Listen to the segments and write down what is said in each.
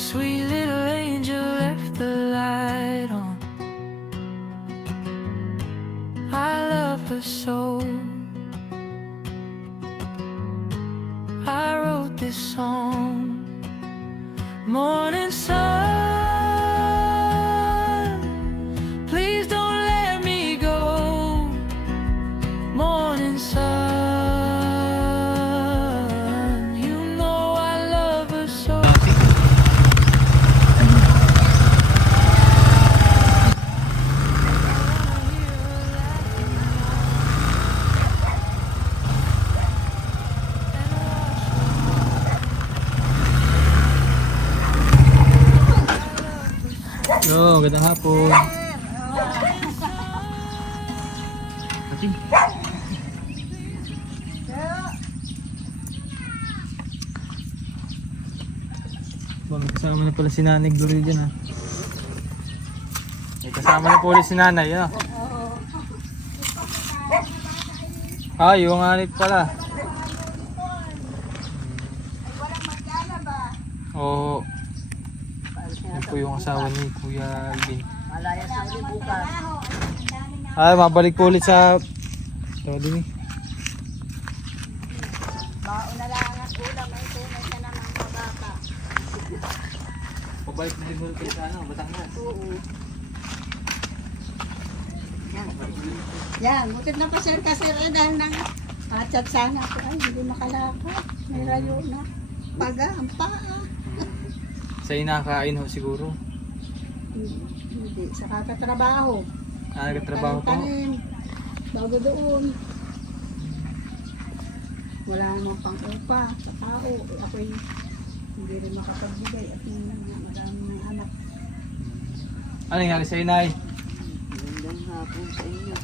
Sweet little angel left the light on. I love her so. I wrote this song. Morning sun, please don't let me go. Morning sun, you know I love her so. Yo, gandang hapon. Ating. May kasama na pala si Nanay Glory dyan ha. May kasama na po ulit si Nanay ha. Ah, yung anit pala. Oo. Yan po yung asawa ni Kuya Alvin. Malaya sa uli bukas. Ay, mabalik po ulit sa... Ito din eh. Baon na lang ang ulam ay tunay ka naman mga bata. Pabalik na din ulit kayo sa ano, Batangas. Oo. Yan, butit na pa sir kasi dahil nang chat sana ako. Ay, hindi makalakad. May rayo na. Paga, ang paa. Sa inakain ho siguro. Hindi, sa kakatrabaho. Ah, nagtatrabaho po. Tanim, bago doon. Wala namang pang-upa sa tao. Ako'y hindi rin makapagbigay at madami ng anak. Ano nangyari sa inay? Magandang hapon sa inyo.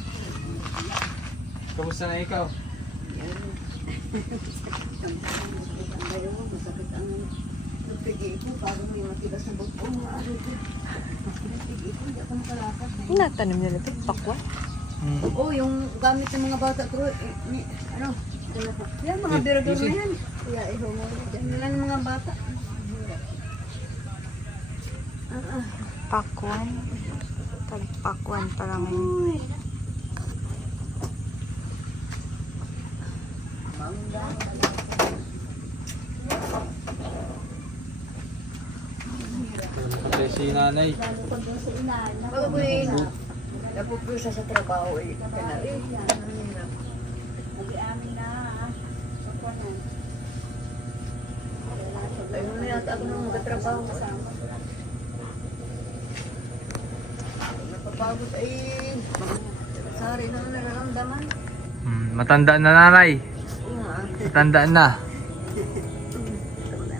Kamusta na ikaw? Ngayon, masakit ang pigi ko. Parang may matigas na buto. Pigi ko, hindi ako makalakad. Natanim nila ito, pakwa. Oo, yung gamit ng mga bata ko, ano, yan, mga biro-biro na yan. Kaya ihungo, dyan nila ng mga bata. Pakwan. Tagpakwan pa lang yun. Patay si nanay. Pagkakuin, napupusa sa trabaho eh. Kanari. Ayun na yata ako nung magkatrabaho kasama. Napapagod ay sari na nararamdaman. Matandaan na nanay. Oo nga. Matandaan na.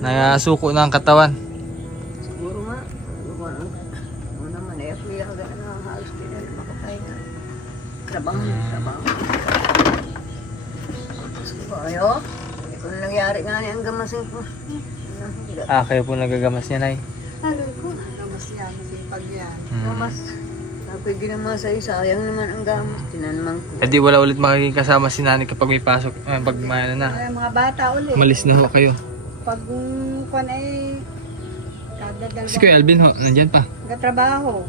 Nasuko na ang katawan. Siguro nga. Ano naman eh. Kuya ka na halos din na makapahinga. Trabaho. Ayo. Kung nangyari nga niya ang gamasin ko. Ah, kayo po nagagamas niya nay. Ano ko? Gamas niya. Masipag yan. Gamas. Pwede naman sa'yo. Sayang naman ang gamas. Tinanman ko. Eh di wala ulit makikasama si nanay kapag may pasok. Pag may ano na. Ay, mga bata ulit. Malis na ho kayo. Pag kung ay kadadalwa. Si Kuya Alvin ho, nandyan pa. Nagkatrabaho.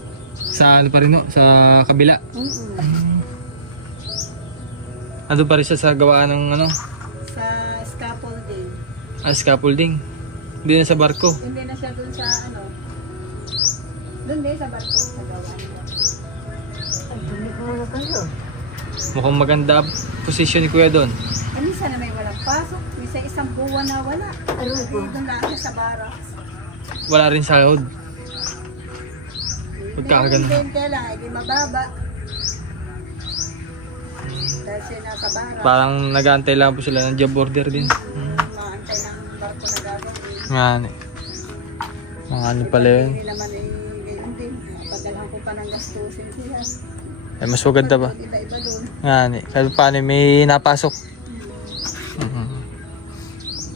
Sa ano pa rin ho, sa kabila. Ando pa rin siya sa gawaan ng ano, Sa scaffolding. scaffolding. Hindi na sa barko. Hindi na siya dun sa ano. Dun din sa barko. Sa gawa nila. Ay, tulik mo na kayo. Mukhang maganda position ni Kuya doon. Ay, minsan na may walang pasok. Minsan isang buwan na wala. Ano ko? Doon lang siya sa barracks. Wala rin sahod. Pagkakaganda. Hindi tela, hindi mababa. Dahil siya nasa barracks. Parang nag-aantay lang po sila ng job order din. Maantay ng barko na gagawin. Nga ni. Mga ano pala yun. Hindi naman ay gayon din. Padalhan ko pa ng gastusin siya. Eh, mas maganda ba? Iba-iba doon. Nga ni. Kahit paano may napasok.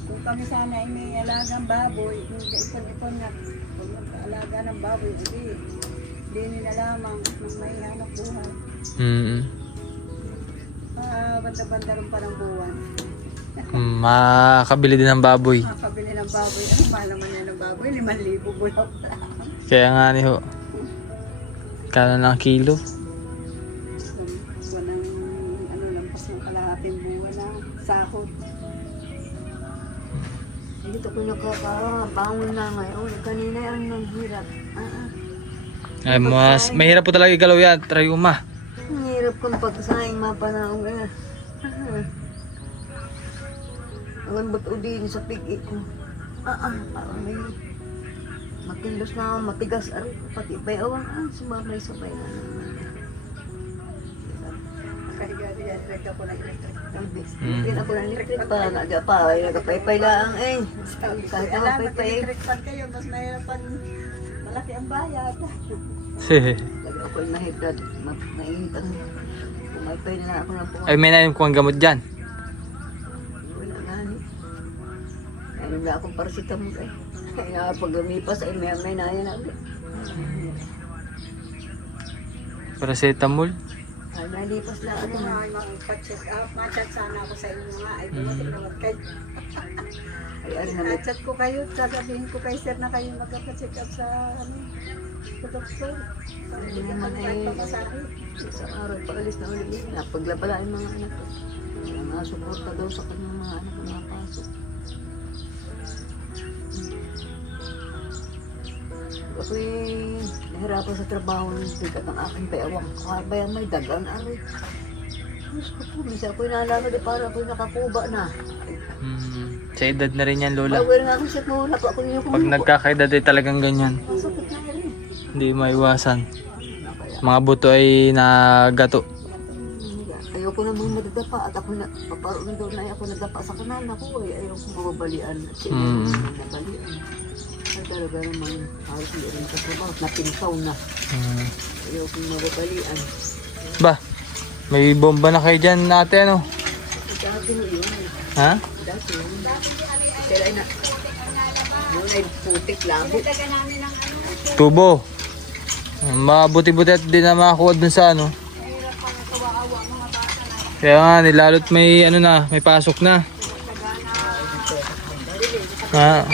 Kung kami sana ay may alagang baboy, hindi ipon-ipon na. Kung mag-alaga ng baboy, hindi nila lamang nang may hanap buhay. Banda-banda rin pa ng buwan. Makakabili din ng baboy. Makakabili ng ng baboy. Ano mahal naman yan ng baboy? 5,000 bulak. Kaya nga ni ho. Kala ng kilo. Buwan ng ano, lampas ng kalahating buwan na sahod. Dito ko nakakabangon na ngayon. Kanina ang nanghirap. Ay, mahirap po talaga igalaw yan. Try mo ma. Ang hirap kong pagsaing mapanaong ang ba't udin sa pig ko. Parang may makilos na matigas. Pati pa awang sumabay-sabay na naman. Kahiga-higa, direct ako ng electric. Hindi ako na electric pa. Nagapay-pay lang Kahit Alam, ako pay-pay. electric fan kayo, mas mahirapan malaki ang bayad. Lagi ako yung mahirap. Naihitan. Pumay-pay na ako na po. Ay, may nainom ko ang gamot dyan. Wala nga ni. Ayun na akong paracetamol eh. Ay na pag lumipas ay may naya na ulit. Paracetamol. Ay nalipas lang ako. Ay, mag-check up. Ma-chat sana ako sa inyo mga ay dumating kayo. Ay ari na may Ma-chat ko kayo, sasabihin ko kay sir na kayo magpa-check up sa sa doktor. Hindi naman ay isang araw paalis na ulit. Napaglabala yung mga anak ko. Mga suporta daw sa kanyang mga anak na mapasok. Ako'y nahirapan sa trabaho ng bigat ng aking payawang. Kabayan may dagang aray. Diyos ko po, minsan ako'y nalaman para ako'y nakakuba na. Sa edad na rin yan, Lola. Bawal nga ako siya kung ako niyo kung Pag nagkakaedad ay talagang ganyan. masakit na rin. Hindi maiwasan. Mga buto ay nagato. Ayoko namang madadapa at ako na paparoon doon ay ako nadapa sa kanan ako ay ayoko mababalian at siya nabalian. Ay talaga naman halos hindi rin sa trabaho napinsaw na. Ayoko mababalian. Ba, may bomba na kayo dyan ate ano? Dati mo yun. Ha? Dati yun. Kaya na. Noon ay putik labo. Tubo. Mabuti-buti at di na makakuha dun sa ano. Kaya nga, nilalot may ano na, may pasok na.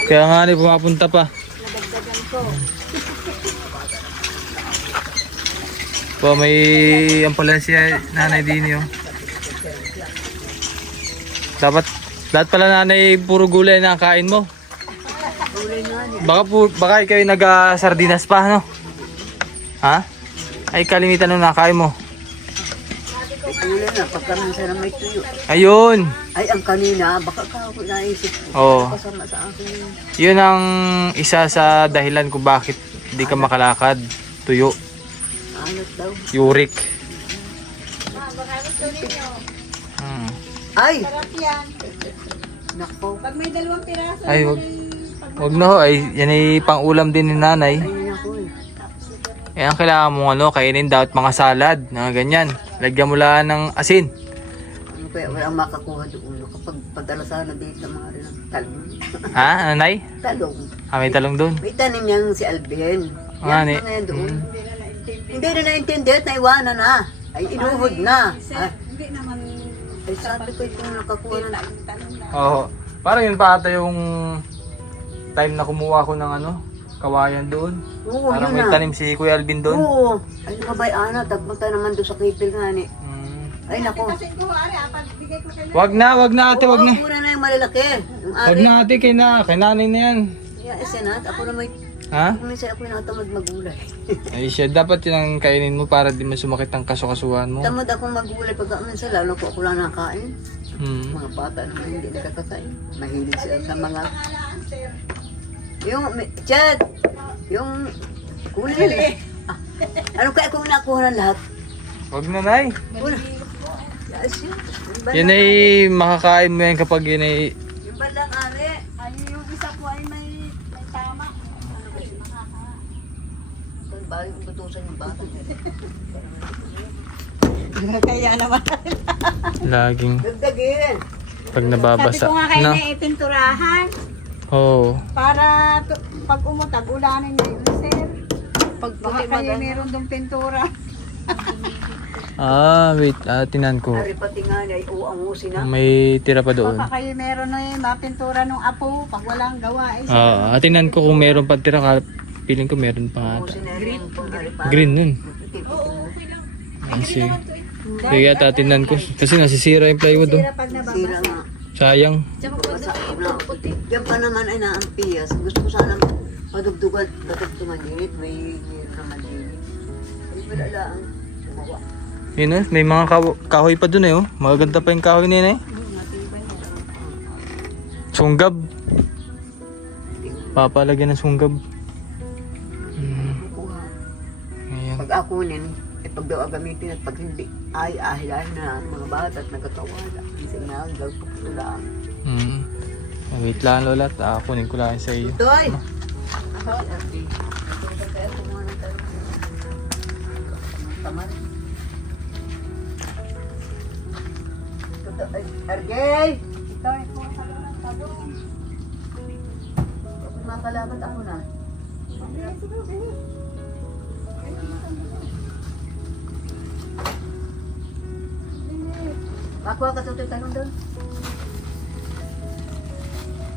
Kaya nga pumapunta pa. Po, may ambulansya nanay din yun. Dapat pala nanay puro gulay na kain mo. Gulay nga niya. Baka ikaw yung nag-sardinas pa, no? Ha? Ay kalimitan nung nakain mo. Gulay na pagka minsan na may tuyo. Ayun. Ay ang kanina baka ako naisip. Oo. Kasama sa akin. Yun ang isa sa dahilan kung bakit di ka makalakad. Tuyo. Anot daw. Uric. Ay! Sarap yan. Nako. Pag may 2 piraso, Ay, wag na ho. Ay, yan ay pang-ulam din ni nanay. Ay nako eh. Eh, ang kailangan mo kainin dapat mga salad. Na ganyan. Lagyan mo lang ng asin. Ano kaya walang makakuha doon kapag padalasan na dito mga rin ang talong. Ha? Nanay? Talong. May talong doon. May tanim niyang si Alben. Ah, Yan ni. mga yan doon. Hindi na naintindihan na iwanan na. Ay inuhod na. Ah, hindi naman ay sabi ko itong nakakuha na. tanong na. Oo. Parang yun pa ata yung time na kumuha ko ng ano, kawayan doon. Oo, Parang yun may na. tanim si Kuya Alvin doon. Oo. Ay kabay ana, tagpunta naman doon sa kipil nga ni. Ay nako. Kasi ko, ari, bigay ko kayo. Wag na ate, wag na. Muna na yung malalaki. Yung Wag ari. na ate, kay nanay na yan. Kaya isinat, ako na may, Ha? minsan ako natamad magulay. Ay siya, dapat yun ang kainin mo para di man sumakit ang kasukasuhan mo. Tamad akong magulay pag minsan, lalo ko ako lang nakain. Hmm. Mga bata naman hindi nakakakain. Mahilig sila sa mga... Yung, Chad! Yung kulay. Ano kaya kung nakuha ng lahat? Wag na nay. Una. Yes, yun. Yan ay makakain mo yan kapag yun ay... Yung balang are. Ay, yung isa ko ay may tama. Bakit kung tutusan yung bata? Kaya naman. Laging Dagdagin. pag nababasa. Sabi ko nga kayo No? na ipinturahan. Oo. Para pag umutag, ulanin niyo yung sir. Pag Baka kayo meron doon pintura. Wait. Tinan ko. Ari pati nga ay uangusin na. May tira pa doon. Baka kayo meron na yung mapintura ng apo pag walang gawa. Tingnan ko kung meron pa tira. Piling ko meron pa nga. Uangusin na rin kung ari pa. Green nun. Sige. Sige, tingnan ko. Kasi nasisira yung plywood. Oh. Pag Sira nga. Sayang. Basa na. Yan pa naman ay naampias. Gusto ko sana madugdugan dinit. May naman dinit. Ay wala lang. Sumawa. Yun oh, may mga kahoy pa dun oh. Magaganda pa yung kahoy nila eh. Sunggab. Papalagyan ng sunggab. Kuha. Ayan. Pag akunin, pag daw gamitin at pag hindi, ay ahilahin na ang mga bata at nagkakawala. Minsan na, gagpapulaan. Wait lang Lola, kunin ko lang sa iyo. Doy! Argay! ito ay po sa lang tabong. Kapag makalabat ako na. Makuha ka sa tanong doon.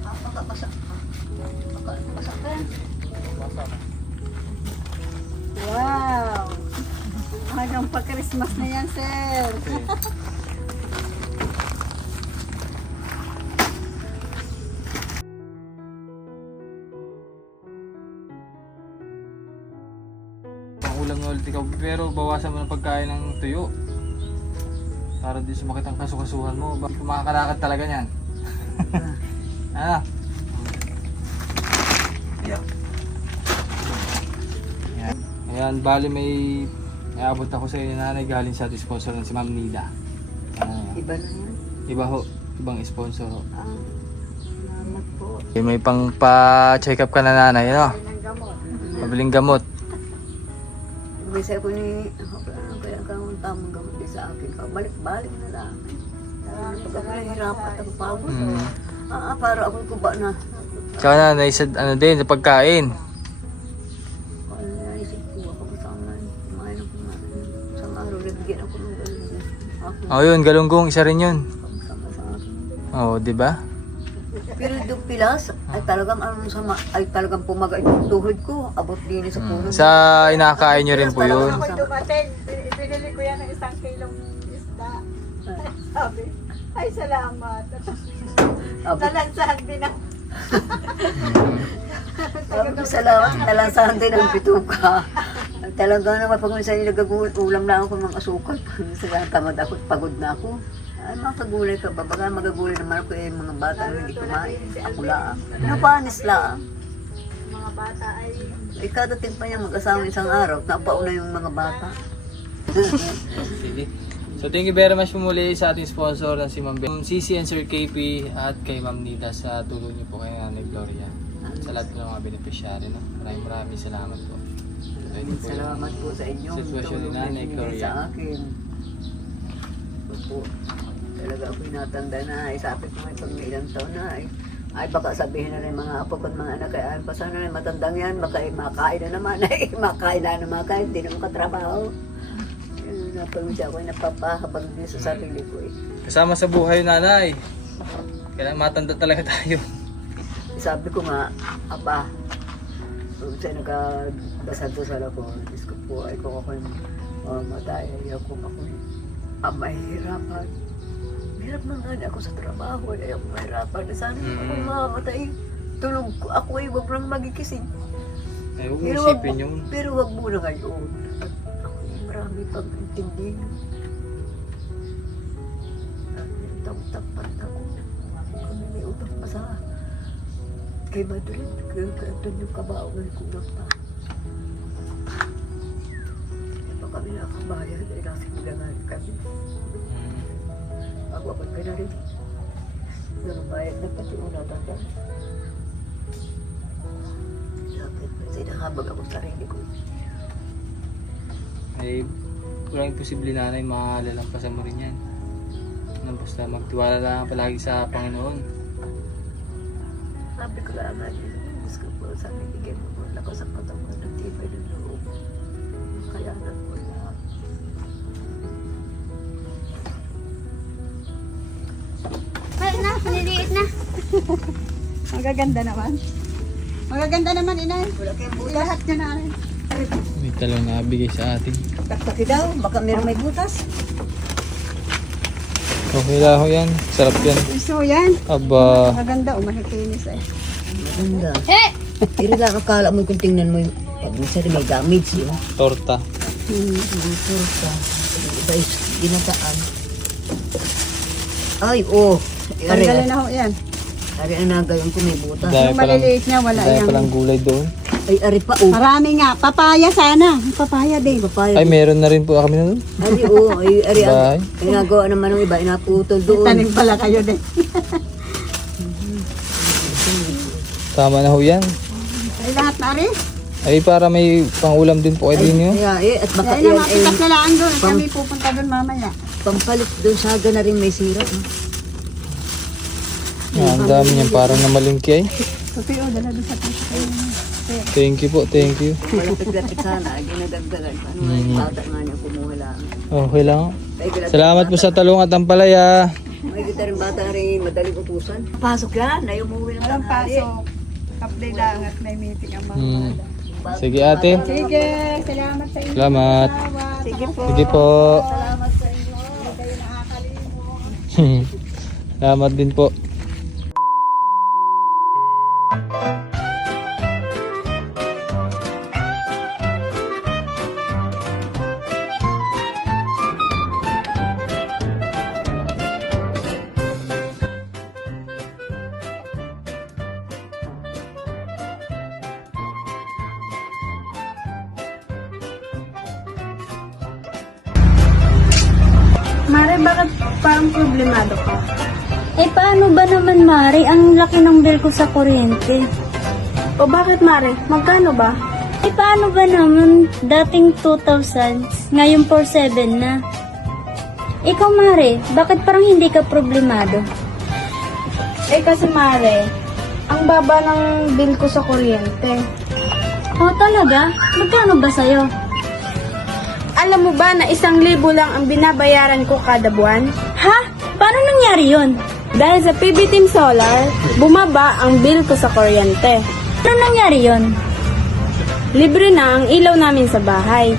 Makapasa. Makapasa ka. Wow! Hanggang pa-Christmas na yan, sir. Ulam na ulit ikaw, pero bawasan mo ng pagkain ng tuyo. Para di sumakit ang kasukasuhan mo. Bakit kung makakalakad talaga niyan? Ayan, bali may abot ako sa inyo nanay galing sa ating sponsor ng si Ma'am Nida. Iba na yan. Iba ho, ibang sponsor ho. Salamat po. May pang pa-check up ka na nanay, ano? Ng gamot. Pabiling gamot. Bisa ko ni, kaya kang tamang gamot din sa akin. Balik-balik na lang. Pag ako nahihirapan at ako pagod. Para ako kuba na. Tsaka nanay, sa ano din, sa pagkain. Ano naisip ko, ako kasama. Kumain ako na. Isang araw, nabigyan ako ng gano'n. Ako, Yun, galunggong, isa rin yun. kasama sa akin. Di ba? Pero yung pilas, ay talagang ay talagang pumaga yung tuhod ko. Abot din sa puno. Sa inakain nyo rin po yun. Ako'y dumating, pinili ko yan ng 1 kilong isda. Sabi, ay salamat. Talansahan din ako. Salamat, talansahan din ang bituka. Talaga naman pag minsan nilagagulat, ulam na ako ng mga asukal. Minsan tamad ako, pagod na ako. Ay, makagulay ka ba? Baka magagulay naman ako mga bata na hindi kumain. Ako lang. Napanis lang. Mga bata ay Ikadating pa niya mag-asawa isang araw, napauna yung mga bata. Sige. So thank you very much po muli sa ating sponsor na si Ma'am CC and Sir KP at kay Ma'am Nida sa tulong niyo po kay Nanay Gloria. Sa lahat ng mga beneficiary. No? Maraming salamat po. Salamat po sa inyo. Sitwasyon ni Nanay Gloria. Sa akin. Ito po. Talaga ako'y natanda na. Sabi ko nga pag may ilang taon na. Ay baka sabihin na rin mga apo at mga anak. Ay pa sana rin matandang yan. Baka makain na naman. Ay makain na naman kahit hindi na makatrabaho. Napagod ako'y napapahabag din sa sarili ko. Kasama sa buhay nanay. Kailangan matanda talaga tayo. Sabi ko nga, apa, siya nagkabasad-dasal ako. Diyos ko po, ay kung ako'y mamatay, ayaw kung ako'y mahihirapan. Hirap na nga ako sa trabaho, ayaw kong mahirapan. Sana ako'y mamamatay. Tulog ko, ako ay wag nang magikising. Ay, huwag mo isipin yung... Pero wag muna ngayon. Ako marami pang intindihan. Tapat ako. Kami may utang pa sa kay Madrid, kaya doon yung kabaungan ko lang pa. Kaya pa kami nakabayan, ay nasimulangan kami. Pagwapan ka na rin. Doon ang bayad na pati una tanda. Sinahabag ako sa sarili ko. Ay, walang posible nanay, malalampasan mo rin yan. Basta magtiwala lang palagi sa Panginoon. Sabi ko lang nga yun, gusto ko po, sabi, bigyan mo po lakas ang katawan ng tibay ng loob. Kaya na po lahat. Magaganda naman. Magaganda naman, inay. Wala kayong butas. Lahat nyo na rin. May talong na bigay sa atin. Takpaki daw, baka meron may butas. Okay lang ho yan. Sarap yan. So, yan. Aba. Magaganda, makikinis eh. Maganda. Pero lang akala mo kung tingnan mo yung pag minsan may damage yun. Torta. Turta. Iba is ginataan. Ay, oh. Tanggalin na ho yan. Ari ang nagayon ko may butas. Dahil Yung maliliit niya, wala Dahil yan. palang gulay doon. Ay, ari pa, oh. Marami nga. Papaya sana. Papaya din. Papaya. Ay, meron na rin po kami na doon. Ari, oh. Ay, ari ang Bye. ginagawa naman ng iba. Inaputol doon. Tanim pala kayo din. Tama na ho yan. Ay, lahat na rin. Ay, para may pangulam din po kayo din yun. Kaya, at baka Kaya yan naman, ay pitas na lang doon. Kami pupunta doon mamaya. pampalit doon sa haga na rin may sira. Ang dami niyan, parang namalingki ay. Tupi, oh, dala doon sa tayo. Thank you po, thank you. Malapit-lapit sana. Ay, ginadagdagan. Ano nga yung bata nga niya kumuha lang. Okay lang. Ay, ginadagdagan. Salamat po sa talong at ampalaya. May kita rin bata rin madaling utusan. Pasok yan. Ayaw umuwi ng Walang tanghali. pasok. Update lang at may meeting ang mga Hmm. bata. Sige ate. Sige, salamat sa inyo. Salamat. Sige po. Sige po. Salamat sa inyo. Hindi kayo nakakalimot. Salamat din po. Mare, bakit parang problemado ka? Eh, paano ba naman, Mari? Ang laki ng bill ko sa kuryente. O bakit, Mare? Magkano ba? Eh, paano ba naman? Dating 2,000, ngayon 4,700 na. Ikaw, Mari, bakit parang hindi ka problemado? Eh kasi, Mare, ang baba ng bill ko sa kuryente. Oh, talaga? Magkano ba sa'yo? Alam mo ba na 1,000 lang ang binabayaran ko kada buwan? Ha? Paano nangyari yun? Dahil sa PB Team Solar, bumaba ang bill ko sa kuryente. Paano nangyari yun? Libre na ang ilaw namin sa bahay.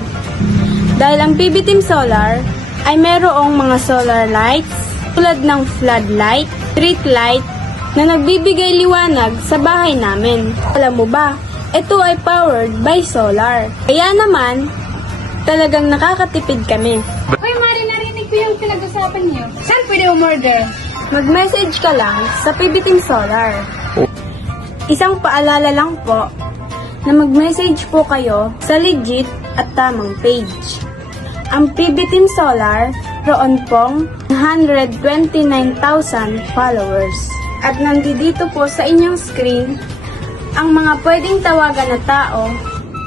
Dahil ang PB Team Solar ay merong mga solar lights tulad ng floodlight, street light na nagbibigay liwanag sa bahay namin. Alam mo ba, ito ay powered by solar. Kaya naman, talagang nakakatipid kami. Hoy, Mari, narinig ko yung pinag-usapan niyo. Saan pwede umorder? Mag-message ka lang sa PB Team Solar. Isang paalala lang po na mag-message po kayo sa legit at tamang page. Ang PB Team Solar, roon pong 129,000 followers. At nandito po sa inyong screen ang mga pwedeng tawagan na tao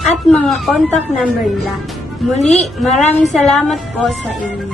at mga contact number nila. Muli, maraming salamat po sa inyo.